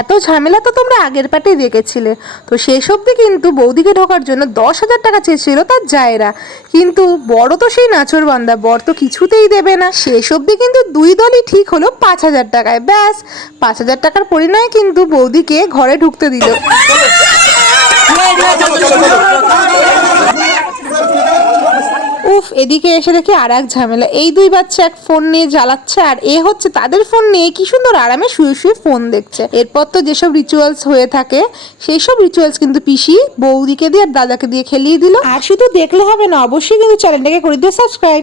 এত ঝামেলা তো তোমরা আগের পার্টেই দেখেছিলে। তো শেষ অবধি কিন্তু বৌদিকে ঢোকার জন্য 10,000 টাকা চেয়েছিল তার জায়েরা, কিন্তু বড় তো সেই নাচরবান্দা, বর তো কিছুতেই দেবে না। শেষ অবধি কিন্তু দুই দলই ঠিক হলো 5,000 টাকায়। ব্যাস 5,000 টাকার পরিণয়ে কিন্তু বৌদিকে ঘরে ঢুকতে দিল। উফ, এদিকে এসে দেখি আর এক ঝামেলা। এই দুই বাচ্চা এক ফোন নিয়ে জ্বালাচ্ছে, আর এ হচ্ছে তাদের ফোন নিয়ে কি সুন্দর আরামে শুয়ে শুয়ে ফোন দেখছে। এরপর তো যেসব রিচুয়ালস হয়ে থাকে সেই সব রিচুয়ালস কিন্তু পিসি বৌদিকে দিয়ে আর দাদাকে দিয়ে খেলিয়ে দিল। আর শুধু দেখলে হবে না, অবশ্যই কিন্তু চ্যানেলটাকে করে দিও সাবস্ক্রাইব।